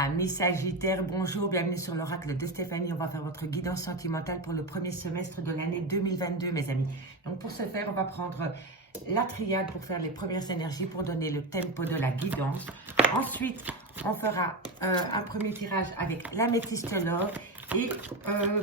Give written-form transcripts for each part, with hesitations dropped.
Amis Sagittaires, bonjour, bienvenue sur l'oracle de Stéphanie. On va faire votre guidance sentimentale pour le premier semestre de l'année 2022, mes amis. Donc pour ce faire, on va prendre la triade pour faire les premières énergies, pour donner le tempo de la guidance. Ensuite, on fera un premier tirage avec l'améthyste l'or. Et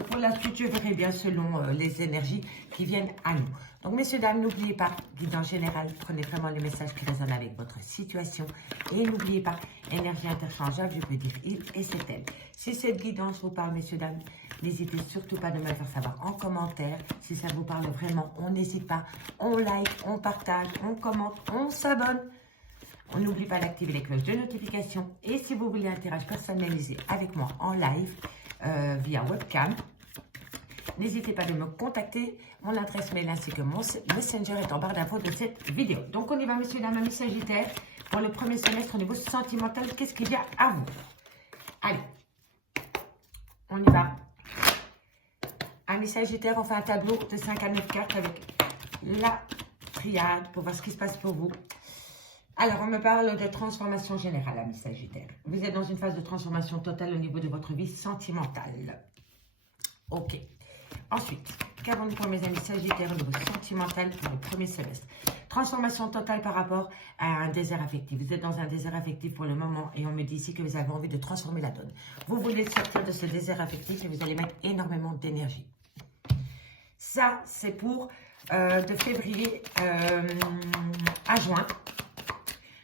pour la suite, je verrai bien selon les énergies qui viennent à nous. Donc, messieurs, dames, n'oubliez pas, guidance générale, prenez vraiment les messages qui résonnent avec votre situation. Et n'oubliez pas, énergie interchangeable, je peux dire il et c'est elle. Si cette guidance vous parle, messieurs, dames, n'hésitez surtout pas de me le faire savoir en commentaire. Si ça vous parle vraiment, on n'hésite pas. On like, on partage, on commente, on s'abonne. On n'oublie pas d'activer les cloches de notification. Et si vous voulez un tirage personnalisé avec moi en live, via webcam, n'hésitez pas de me contacter. Mon adresse mail ainsi que mon messenger est en barre d'infos de cette vidéo. Donc on y va, messieurs, dames, amis Sagittaires, pour le premier semestre au niveau sentimental. Qu'est-ce qu'il y a à vous? Allez, on y va. Amis Sagittaires, on fait un tableau de 5 à 9 cartes avec la triade pour voir ce qui se passe pour vous. Alors, on me parle de transformation générale, amis Sagittaires. Vous êtes dans une phase de transformation totale au niveau de votre vie sentimentale. Ok. Ensuite, qu'avons-nous pour mes amis Sagittaires au niveau sentimental pour le premier semestre? Transformation totale par rapport à un désert affectif. Vous êtes dans un désert affectif pour le moment et on me dit ici que vous avez envie de transformer la donne. Vous voulez sortir de ce désert affectif et vous allez mettre énormément d'énergie. Ça, c'est pour de février à juin.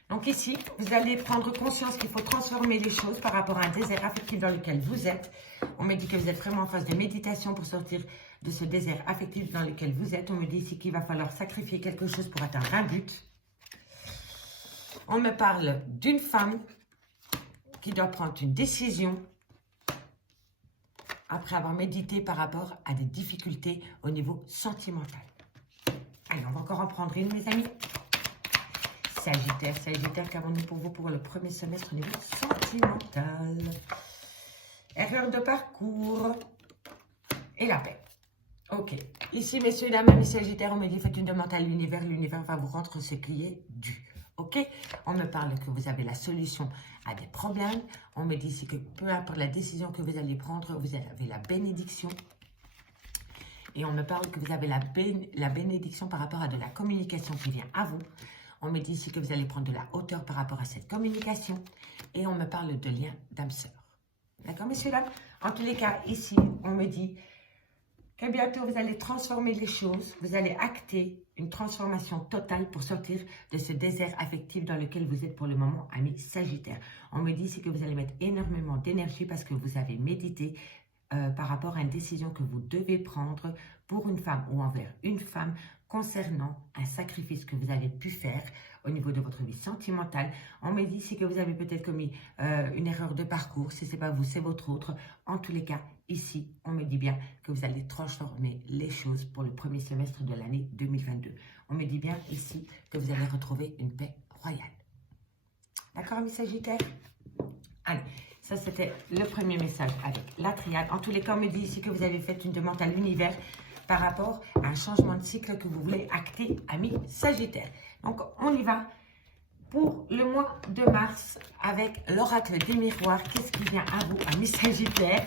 Donc ici, vous allez prendre conscience qu'il faut transformer les choses par rapport à un désert affectif dans lequel vous êtes. On me dit que vous êtes vraiment en phase de méditation pour sortir de ce désert affectif dans lequel vous êtes. On me dit ici qu'il va falloir sacrifier quelque chose pour atteindre un but. On me parle d'une femme qui doit prendre une décision après avoir médité par rapport à des difficultés au niveau sentimental. Allez, on va encore en prendre une, mes amis. Sagittaire, Sagittaire, qu'avons-nous pour vous pour le premier semestre au niveau sentimental? Erreur de parcours et la paix. Ok. Ici, messieurs, dames, amis Sagittaires, on me dit faites une demande à l'univers. L'univers va vous rendre ce qui est dû. Ok. On me parle que vous avez la solution à des problèmes. On me dit ici que peu importe la décision que vous allez prendre, vous avez la bénédiction. Et on me parle que vous avez la bénédiction par rapport à de la communication qui vient à vous. On me dit ici que vous allez prendre de la hauteur par rapport à cette communication. Et on me parle de lien d'âme-sœur. D'accord, messieurs, dames? En tous les cas, ici, on me dit que bientôt, vous allez transformer les choses. Vous allez acter une transformation totale pour sortir de ce désert affectif dans lequel vous êtes pour le moment, amis Sagittaires. On me dit ici que vous allez mettre énormément d'énergie parce que vous avez médité par rapport à une décision que vous devez prendre pour une femme ou envers une femme concernant un sacrifice que vous avez pu faire au niveau de votre vie sentimentale. On me dit ici que vous avez peut-être commis une erreur de parcours. Si ce n'est pas vous, c'est votre autre. En tous les cas, ici, on me dit bien que vous allez transformer les choses pour le premier semestre de l'année 2022. On me dit bien ici que vous allez retrouver une paix royale. D'accord, amis Sagittaires? Allez, ça c'était le premier message avec la triade. En tous les cas, on me dit ici que vous avez fait une demande à l'univers par rapport à un changement de cycle que vous voulez acter, amis Sagittaires. Donc, on y va pour le mois de mars avec l'oracle des miroirs. Qu'est-ce qui vient à vous, amis Sagittaires,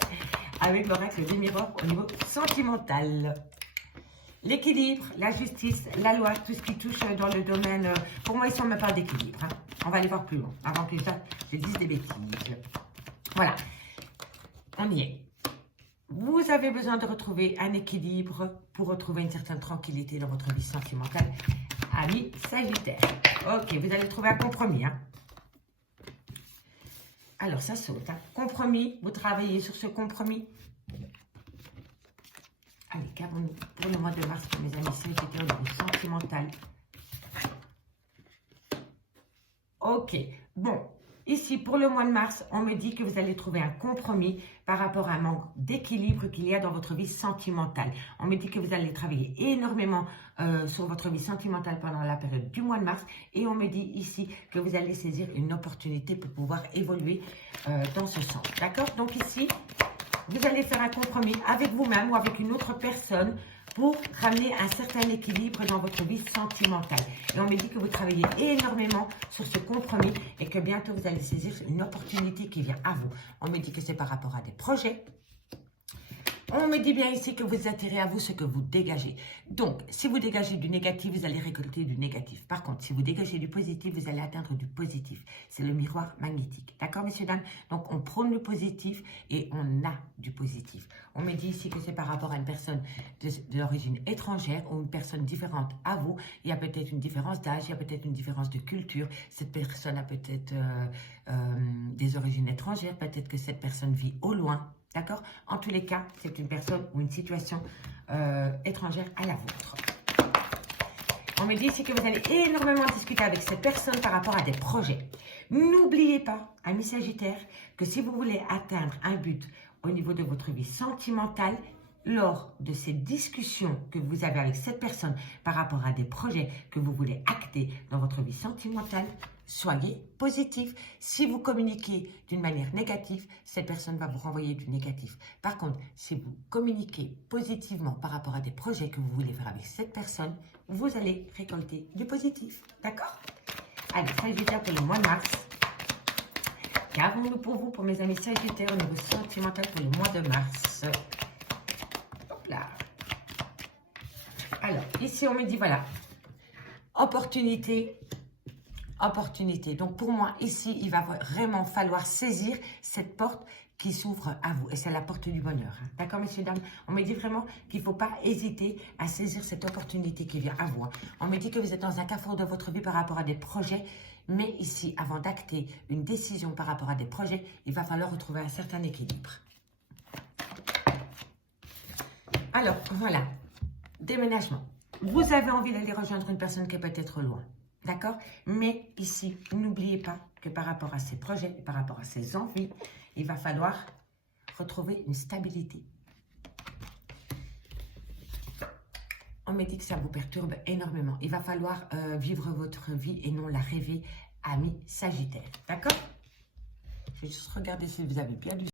avec l'oracle des miroirs au niveau sentimental? L'équilibre, la justice, la loi, tout ce qui touche dans le domaine... Pour moi, ici, on ne me parle d'équilibre. Hein. On va aller voir plus loin, avant que je dise des bêtises. Voilà, on y est. Vous avez besoin de retrouver un équilibre pour retrouver une certaine tranquillité dans votre vie sentimentale, amis Sagittaire. Ok, vous allez trouver un compromis. Hein. Alors, ça saute. Hein. Compromis, vous travaillez sur ce compromis. Allez, qu'avons-nous pour le mois de mars pour mes amis Sagittaire au niveau sentimental? Ok, bon. Ici, pour le mois de mars, on me dit que vous allez trouver un compromis par rapport à un manque d'équilibre qu'il y a dans votre vie sentimentale. On me dit que vous allez travailler énormément sur votre vie sentimentale pendant la période du mois de mars. Et on me dit ici que vous allez saisir une opportunité pour pouvoir évoluer dans ce sens. D'accord? Donc ici, vous allez faire un compromis avec vous-même ou avec une autre personne pour ramener un certain équilibre dans votre vie sentimentale. Et on me dit que vous travaillez énormément sur ce compromis et que bientôt vous allez saisir une opportunité qui vient à vous. On me dit que c'est par rapport à des projets. On me dit bien ici que vous attirez à vous ce que vous dégagez. Donc, si vous dégagez du négatif, vous allez récolter du négatif. Par contre, si vous dégagez du positif, vous allez atteindre du positif. C'est le miroir magnétique. D'accord, messieurs, dames? Donc, on prône le positif et on a du positif. On me dit ici que c'est par rapport à une personne d'origine étrangère ou une personne différente à vous. Il y a peut-être une différence d'âge, il y a peut-être une différence de culture. Cette personne a peut-être des origines étrangères. Peut-être que cette personne vit au loin. D'accord? En tous les cas, c'est une personne ou une situation étrangère à la vôtre. On me dit ici que vous allez énormément discuter avec cette personne par rapport à des projets. N'oubliez pas, amis Sagittaires, que si vous voulez atteindre un but au niveau de votre vie sentimentale, lors de ces discussions que vous avez avec cette personne par rapport à des projets que vous voulez acter dans votre vie sentimentale, soyez positif. Si vous communiquez d'une manière négative, cette personne va vous renvoyer du négatif. Par contre, si vous communiquez positivement par rapport à des projets que vous voulez faire avec cette personne, vous allez récolter du positif. D'accord? Allez, Sagittaire pour le mois de mars. Qu'avons-nous pour vous, pour mes amis Sagittaires, au niveau sentimental pour le mois de mars? Hop là. Alors, ici, on me dit, voilà, opportunité. Donc, pour moi, ici, il va vraiment falloir saisir cette porte qui s'ouvre à vous. Et c'est la porte du bonheur. Hein. D'accord, messieurs, dames? On me dit vraiment qu'il ne faut pas hésiter à saisir cette opportunité qui vient à vous. Hein. On me dit que vous êtes dans un carrefour de votre vie par rapport à des projets. Mais ici, avant d'acter une décision par rapport à des projets, il va falloir retrouver un certain équilibre. Alors, voilà. Déménagement. Vous avez envie d'aller rejoindre une personne qui est peut-être loin. D'accord? Mais ici, n'oubliez pas que par rapport à ces projets, par rapport à ces envies, il va falloir retrouver une stabilité. On me dit que ça vous perturbe énormément. Il va falloir vivre votre vie et non la rêver, amis Sagittaires. D'accord? Je vais juste regarder si vous avez bien du